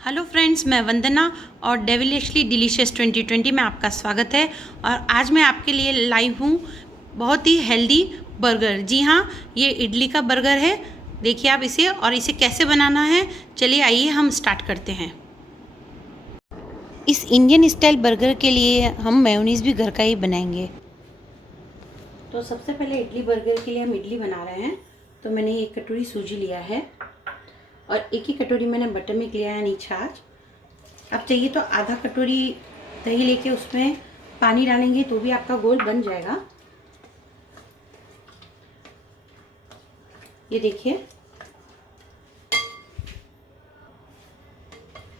Hello friends, मैं वंदना और डेविलिशली delicious 2020 में आपका स्वागत है। और आज मैं आपके लिए लाइव हूँ बहुत ही हेल्दी बर्गर। जी हाँ, ये इडली का बर्गर है। देखिए आप इसे, और इसे कैसे बनाना है, चलिए आइए हम स्टार्ट करते हैं। इस इंडियन स्टाइल बर्गर के लिए हम मेयोनीज़ भी घर का ही बनाएंगे। तो सबसे पहले इडली बर्गर के लिए हम इडली बना रहे हैं। तो मैंने एक कटोरी सूजी लिया है और एक ही कटोरी मैंने बटर मिल्क लिया है, यानी छाछ। अब चाहिए तो आधा कटोरी दही लेके उसमें पानी डालेंगे तो भी आपका गोल बन जाएगा। ये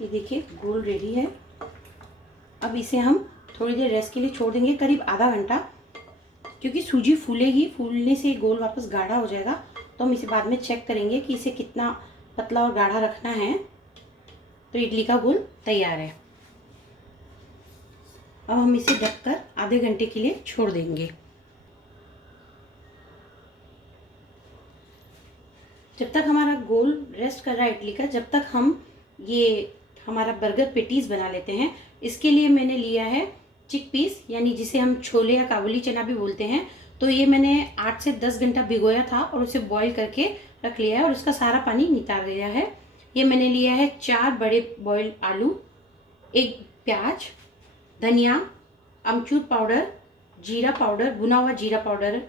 देखिए गोल रेडी है। अब इसे हम थोड़ी देर रेस्ट के लिए छोड़ देंगे, करीब आधा घंटा, क्योंकि सूजी फूलेगी। फूलने से गोल वापस गाढ़ा हो जाएगा। तो हम इसे बाद में चेक करेंगे कि इसे कितना पतला और गाढ़ा रखना है। तो इडली का गोल तैयार है। अब हम इसे ढककर आधे घंटे के लिए छोड़ देंगे। जब तक हमारा गोल रेस्ट कर रहा है इडली का, जब तक हम ये हमारा बर्गर पेटीज बना लेते हैं। इसके लिए मैंने लिया है चिक पीस, यानी जिसे हम छोले या काबुली चना भी बोलते हैं। तो ये मैंने 8 से 10 घंटा भिगोया था और उसे बॉईल करके रख लिया है और उसका सारा पानी नितार दिया है। ये मैंने लिया है 4 बड़े बॉइल्ड आलू, 1 प्याज, धनिया, अमचूर पाउडर, जीरा पाउडर, भुना हुआ जीरा पाउडर,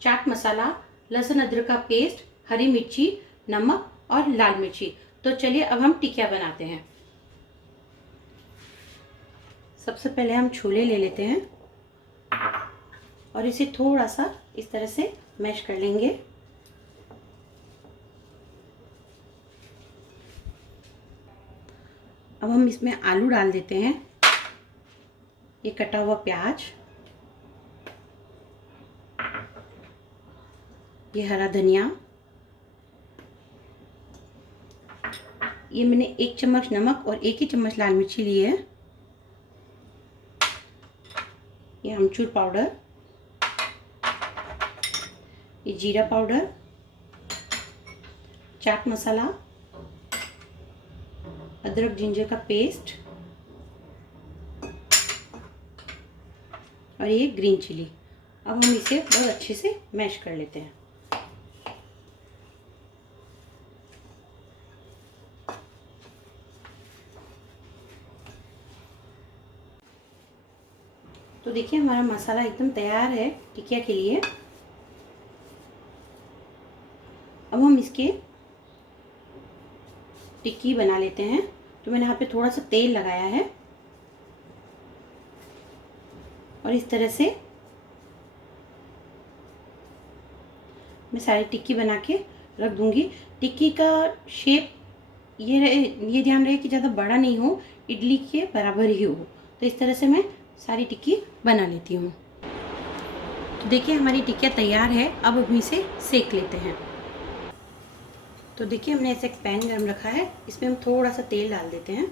चाट मसाला, लहसुन अदरक का पेस्ट, हरी मिर्ची, नमक और लाल मिर्ची। तो चलिए अब हम टिकिया बनाते हैं। सबसे पहले हम छोले ले लेते हैं और इसे थोड़ा सा इस तरह से मैश कर लेंगे। अब हम इसमें आलू डाल देते हैं, ये कटा हुआ प्याज, ये हरा धनिया, ये मैंने 1 चम्मच नमक और 1 ही चम्मच लाल मिर्ची ली है, ये अमचूर पाउडर, ये जीरा पाउडर, चाट मसाला, अदरक जिंजर का पेस्ट और ये ग्रीन चिली। अब हम इसे बहुत अच्छे से मैश कर लेते हैं। तो देखिए हमारा मसाला एकदम तैयार है टिकिया के लिए। अब हम इसके टिक्की बना लेते हैं। तो मैंने यहाँ पे थोड़ा सा तेल लगाया है और इस तरह से मैं सारी टिक्की बना के रख दूंगी। टिक्की का शेप ये ध्यान रहे कि ज़्यादा बड़ा नहीं हो, इडली के बराबर ही हो। तो इस तरह से मैं सारी टिक्की बना लेती हूँ। तो देखिए हमारी टिक्कियाँ तैयार है। अब हम इसे सेक लेते हैं। तो देखिए हमने ऐसे एक पैन गरम रखा है, इसमें हम थोड़ा सा तेल डाल देते हैं।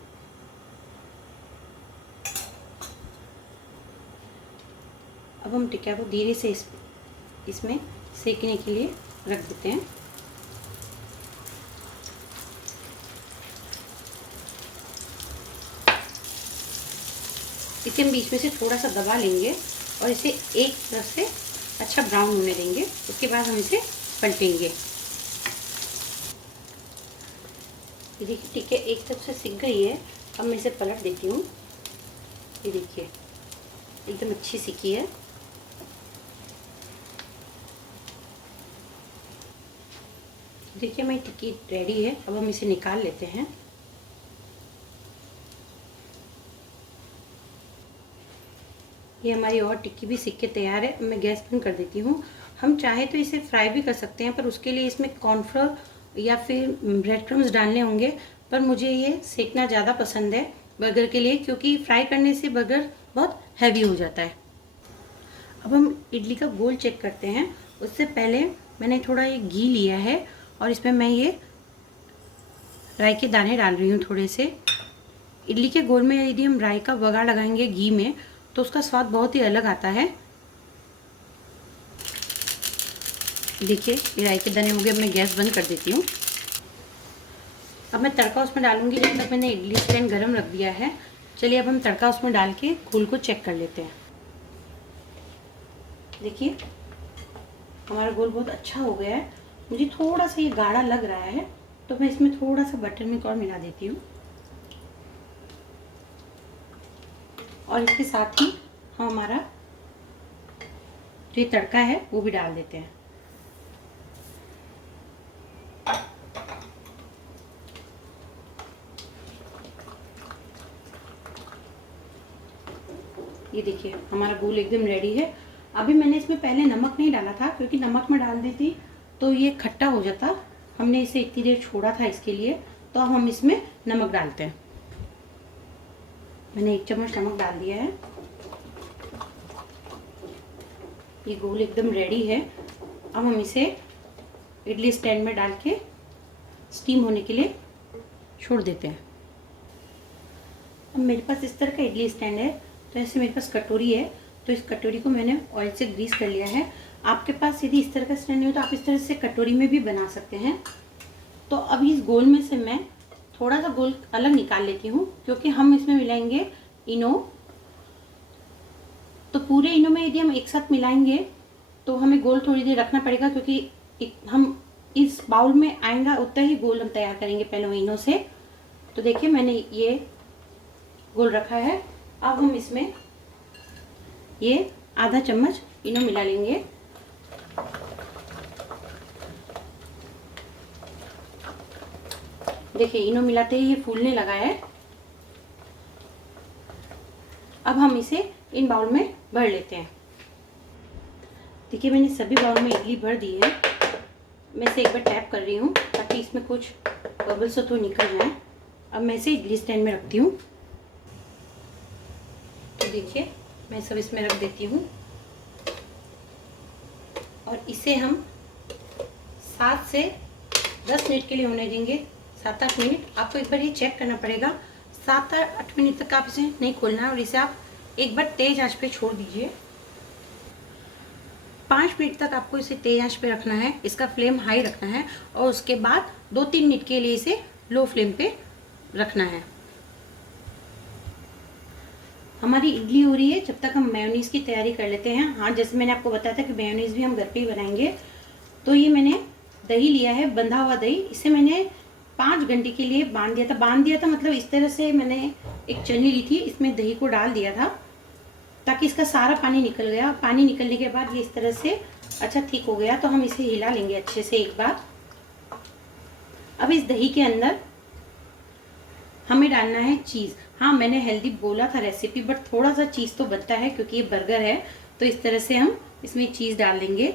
अब हम टिक्किया को धीरे से इसमें सेकने के लिए रख देते हैं। इसे हम बीच में से थोड़ा सा दबा लेंगे और इसे एक तरफ से अच्छा ब्राउन होने देंगे। उसके बाद हम इसे पलटेंगे। ये देखिए टिक्की एक तरफ से सिक गई है। अब मैं इसे पलट देती हूँ। ये देखिए एकदम अच्छी सिकी है। देखिए हमारी टिक्की रेडी है। अब हम इसे निकाल लेते हैं। ये हमारी और टिक्की भी सिक के तैयार है। मैं गैस बंद कर देती हूँ। हम चाहे तो इसे फ्राई भी कर सकते हैं, पर उसके लिए इसमें कॉर्नफ्लोर या फिर ब्रेड क्रम्स डालने होंगे। पर मुझे ये सेकना ज़्यादा पसंद है बर्गर के लिए, क्योंकि फ्राई करने से बर्गर बहुत हैवी हो जाता है। अब हम इडली का गोल चेक करते हैं। उससे पहले मैंने थोड़ा ये घी लिया है और इसमें मैं ये राई के दाने डाल रही हूँ थोड़े से। इडली के गोल में यदि हम राई का बघार लगाएंगे घी में, तो उसका स्वाद बहुत ही अलग आता है। देखिए ये राई के दाने हो गए। अब मैं गैस बंद कर देती हूँ। अब मैं तड़का उसमें डालूंगी। जब तक मैंने इडली स्टैंड गरम रख दिया है। चलिए अब हम तड़का उसमें डाल के घोल को चेक कर लेते हैं। देखिए हमारा घोल बहुत अच्छा हो गया है। मुझे थोड़ा सा ये गाढ़ा लग रहा है तो मैं इसमें थोड़ा सा बटर मिल्क और मिला देती हूँ, और इसके साथ ही हम हमारा जो ये तड़का है वो भी डाल देते हैं। ये देखिए हमारा घोल एकदम रेडी है। अभी मैंने इसमें पहले नमक नहीं डाला था क्योंकि नमक में डाल देती तो ये खट्टा हो जाता। हमने इसे इतनी देर छोड़ा था इसके लिए, तो अब हम इसमें नमक डालते हैं। मैंने 1 चम्मच नमक डाल दिया है। ये घोल एकदम रेडी है। अब हम इसे इडली स्टैंड में डाल के स्टीम होने के लिए छोड़ देते हैं। अब मेरे पास इस तरह का इडली स्टैंड है, तो ऐसे मेरे पास कटोरी है, तो इस कटोरी को मैंने ऑयल से ग्रीस कर लिया है। आपके पास यदि इस तरह का स्टैंड नहीं हो तो आप इस तरह से कटोरी में भी बना सकते हैं। तो अब इस गोल में से मैं थोड़ा सा गोल अलग निकाल लेती हूँ क्योंकि हम इसमें मिलाएंगे इनो। तो पूरे इनो में यदि हम एक साथ मिलाएंगे तो हमें गोल थोड़ी देर रखना पड़ेगा, क्योंकि हम इस बाउल में आएगा उतना ही गोल हम तैयार करेंगे पहले इनो से। तो देखिए मैंने ये गोल रखा है। अब हम इसमें ये आधा चम्मच इनो मिला लेंगे। देखिए इनो मिलाते ही ये फूलने लगा है। अब हम इसे इन बाउल में भर लेते हैं। देखिए मैंने सभी बाउल में इडली भर दी है। मैं इसे एक बार टैप कर रही हूँ ताकि इसमें कुछ बबल्स तो निकल जाए। अब मैं इसे इडली स्टैंड में रखती हूँ। तो देखिए मैं सब इसमें रख देती हूँ और इसे हम 7 से 10 मिनट के लिए होने देंगे। 7-8 मिनट। आपको एक बार ये चेक करना पड़ेगा। 7-8 मिनट तक आप इसे नहीं खोलना है और इसे आप एक बार तेज आंच पे छोड़ दीजिए। 5 मिनट तक आपको इसे तेज आंच पे रखना है। इसका फ्लेम हाई रखना है और उसके बाद 2-3 मिनट के लिए इसे लो फ्लेम पे रखना है। हमारी इडली हो रही है। जब तक हम मेयोनीज की तैयारी कर लेते हैं। हाँ, जैसे मैंने आपको बताया था कि मेयोनीज भी हम घर पे ही बनाएंगे। तो ये मैंने दही लिया है, बंधा हुआ दही। इसे मैंने 5 घंटे के लिए बांध दिया था मतलब इस तरह से मैंने एक छन्नी ली थी, इसमें दही को डाल दिया था ताकि इसका सारा पानी निकल गया। पानी निकलने के बाद ये इस तरह से अच्छा थिक हो गया। तो हम इसे हिला लेंगे अच्छे से एक बार। अब इस दही के अंदर हमें डालना है चीज़। हाँ, मैंने हेल्दी बोला था रेसिपी, बट थोड़ा सा चीज़ तो बनता है क्योंकि ये बर्गर है। तो इस तरह से हम इसमें चीज़ डाल देंगे।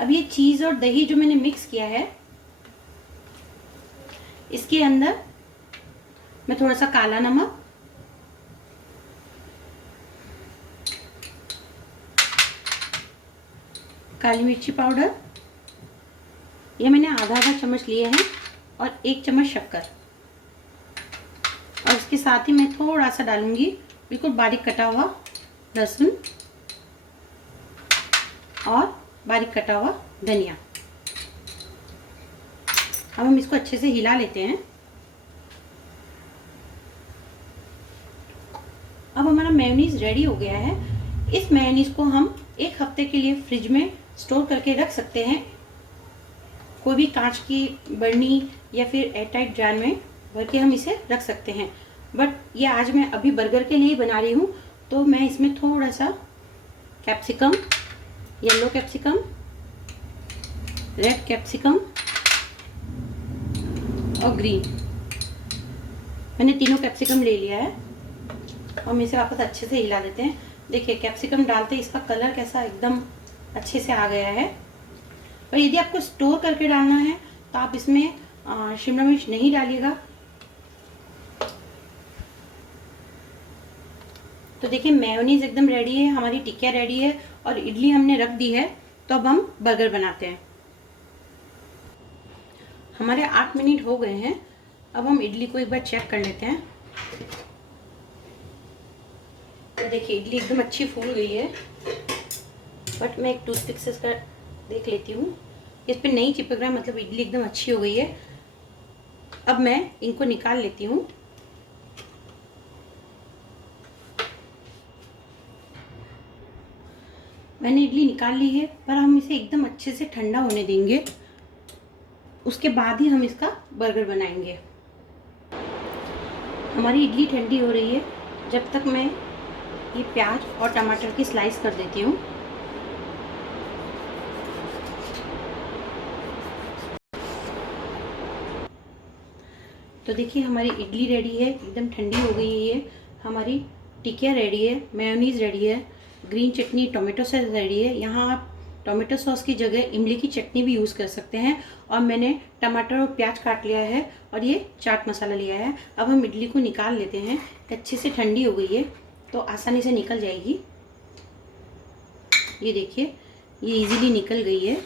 अब ये चीज़ और दही जो मैंने मिक्स किया है, इसके अंदर मैं थोड़ा सा काला नमक, काली मिर्ची पाउडर, ये मैंने आधा चम्मच लिए हैं, और 1 चम्मच शक्कर, और इसके साथ ही मैं थोड़ा सा डालूंगी बिल्कुल बारीक कटा हुआ लहसुन और बारीक कटा हुआ धनिया। अब हम इसको अच्छे से हिला लेते हैं। अब हमारा मेयोनीज रेडी हो गया है। इस मेयोनीज को हम 1 हफ्ते के लिए फ्रिज में स्टोर करके रख सकते हैं। कोई भी कांच की बर्नी या फिर एयरटाइट जार में भर के हम इसे रख सकते हैं। बट ये आज मैं अभी बर्गर के लिए ही बना रही हूँ, तो मैं इसमें थोड़ा सा capsicum, yellow capsicum, red capsicum और ग्रीन, मैंने तीनों कैप्सिकम ले लिया है। हम इसे वापस अच्छे से हिला देते हैं। देखिए कैप्सिकम डालते इसका कलर कैसा एकदम अच्छे से आ गया है। और यदि आपको स्टोर करके डालना है तो आप इसमें शिमला मिर्च नहीं डालिएगा। तो देखिए मेयोनीज एकदम रेडी है, हमारी टिक्किया रेडी है और इडली हमने रख दी है। तो अब हम बर्गर बनाते हैं। हमारे 8 मिनट हो गए हैं। अब हम इडली को एक बार चेक कर लेते हैं। तो देखिए इडली एकदम अच्छी फूल गई है, बट मैं एक टूथपिक से इसका देख लेती हूँ, इस पे नहीं चिपक रहा, मतलब इडली एकदम अच्छी हो गई है। अब मैं इनको निकाल लेती हूँ। मैंने इडली निकाल ली है, पर हम इसे एकदम अच्छे से ठंडा होने देंगे, उसके बाद ही हम इसका बर्गर बनाएंगे। हमारी इडली ठंडी हो रही है, जब तक मैं ये प्याज और टमाटर की स्लाइस कर देती हूँ। तो देखिए हमारी इडली रेडी है, एकदम ठंडी हो गई है। हमारी टिकिया रेडी है, मेयोनीज़ रेडी है, ग्रीन चटनी टोमेटो सॉस रेडी है। यहाँ आप टोमेटो सॉस की जगह इमली की चटनी भी यूज़ कर सकते हैं। और मैंने टमाटर और प्याज काट लिया है और ये चाट मसाला लिया है। अब हम इडली को निकाल लेते हैं, अच्छे से ठंडी हो गई है तो आसानी से निकल जाएगी। ये देखिए ये इजीली निकल गई है।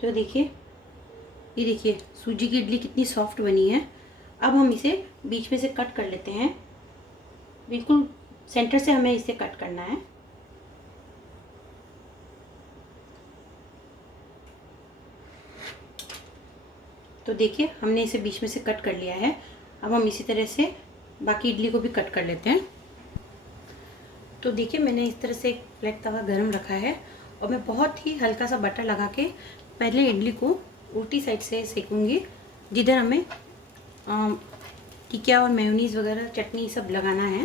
तो देखिए ये देखिए सूजी की इडली कितनी सॉफ्ट बनी है। अब हम इसे बीच में से कट कर लेते हैं, बिल्कुल सेंटर से हमें इसे कट करना है। तो देखिए हमने इसे बीच में से कट कर लिया है। अब हम इसी तरह से बाकी इडली को भी कट कर लेते हैं। तो देखिए मैंने इस तरह से एक फ्लैट तवा गरम रखा है और मैं बहुत ही हल्का सा बटर लगा के पहले इडली को उल्टी साइड से सेकूंगी, जिधर हमें टिकिया और मेयोनीज़ वगैरह चटनी सब लगाना है।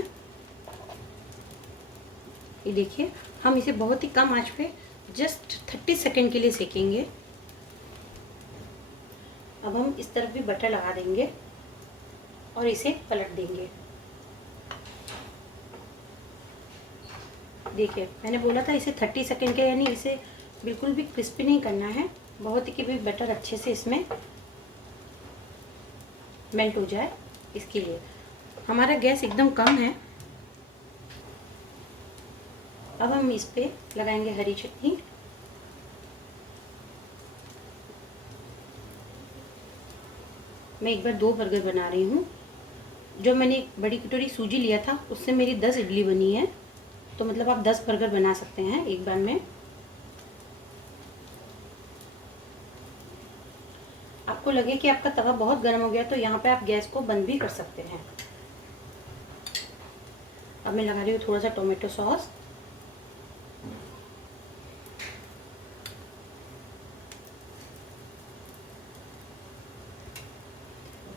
ये देखिए हम इसे बहुत ही कम आंच पे जस्ट 30 सेकेंड के लिए सेकेंगे। अब हम इस तरफ भी बटर लगा देंगे और इसे पलट देंगे। देखिए मैंने बोला था इसे 30 सेकेंड के, यानी इसे बिल्कुल भी क्रिस्पी नहीं करना है, बहुत ही कि भी बटर अच्छे से इसमें मेल्ट हो जाए, इसके लिए। हमारा गैस एकदम कम है। अब हम इस पे लगाएंगे हरी चटनी। मैं एक बार 2 बर्गर बना रही हूँ। जो मैंने एक बड़ी कटोरी सूजी लिया था उससे मेरी 10 इडली बनी है, तो मतलब आप 10 बर्गर बना सकते हैं एक बार में। आपको लगे कि आपका तवा बहुत गर्म हो गया तो यहाँ पे आप गैस को बंद भी कर सकते हैं। अब मैं लगा रही हूँ थोड़ा सा टोमेटो सॉस।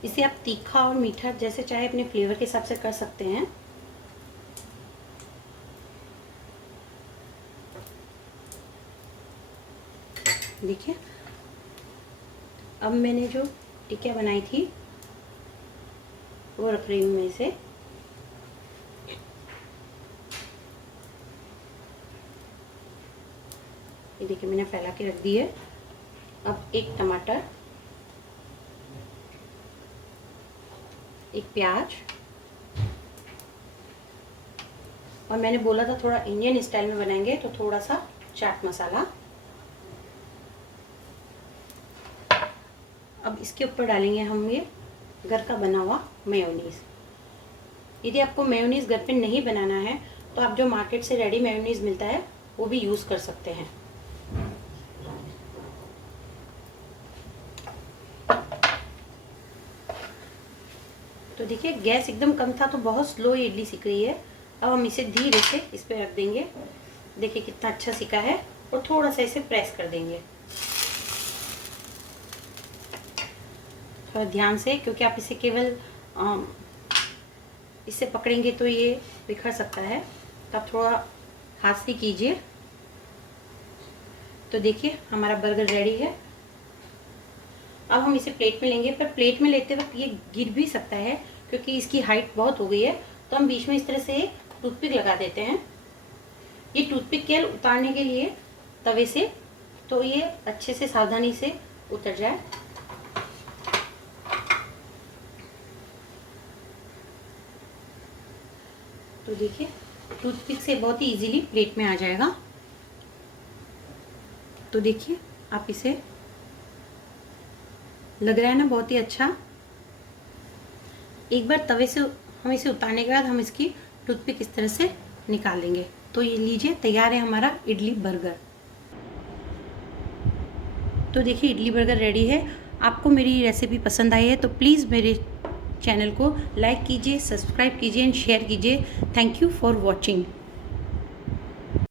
इसे आप तीखा और मीठा जैसे चाहे अपने फ्लेवर के हिसाब से कर सकते हैं। देखिए अब मैंने जो टिकिया बनाई थी वो रख रही हूँ मैं इसे। ये देखिए मैंने फैला के रख दी है। अब एक टमाटर, एक प्याज, और मैंने बोला था थोड़ा इंडियन स्टाइल में बनाएंगे तो थोड़ा सा चाट मसाला। अब इसके ऊपर डालेंगे हम ये घर का बना हुआ मेयोनीज़। यदि आपको मेयोनीज़ घर पे नहीं बनाना है तो आप जो मार्केट से रेडी मेयोनीज़ मिलता है वो भी यूज़ कर सकते हैं। तो देखिए गैस एकदम कम था तो बहुत स्लो इडली सिक रही है। अब हम इसे धीरे से इस पे रख देंगे। देखिए कितना अच्छा सिका है, और थोड़ा सा इसे प्रेस कर देंगे थोड़ा ध्यान से, क्योंकि आप इसे केवल इससे पकड़ेंगे तो ये बिखर सकता है, तो आप थोड़ा हाथ से कीजिए। तो देखिए हमारा बर्गर रेडी है। अब हम इसे प्लेट में लेंगे, पर प्लेट में लेते वक्त ये गिर भी सकता है क्योंकि इसकी हाइट बहुत हो गई है। तो हम बीच में इस तरह से टूथपिक लगा देते हैं। ये टूथपिक केवल उतारने के लिए तवे से, तो ये अच्छे से सावधानी से उतर जाए। तो देखिए टूथपिक से बहुत ही इजीली प्लेट में आ जाएगा। तो देखिए आप इसे, लग रहा है ना बहुत ही अच्छा। एक बार तवे से हम इसे उतारने के बाद हम इसकी टूथपिक इस तरह से निकाल लेंगे तो ये लीजिए, तैयार है हमारा इडली बर्गर। तो देखिए इडली बर्गर रेडी है। आपको मेरी रेसिपी पसंद आई है तो प्लीज़ मेरे चैनल को लाइक कीजिए, सब्सक्राइब कीजिए एंड शेयर कीजिए। Thank you for watching.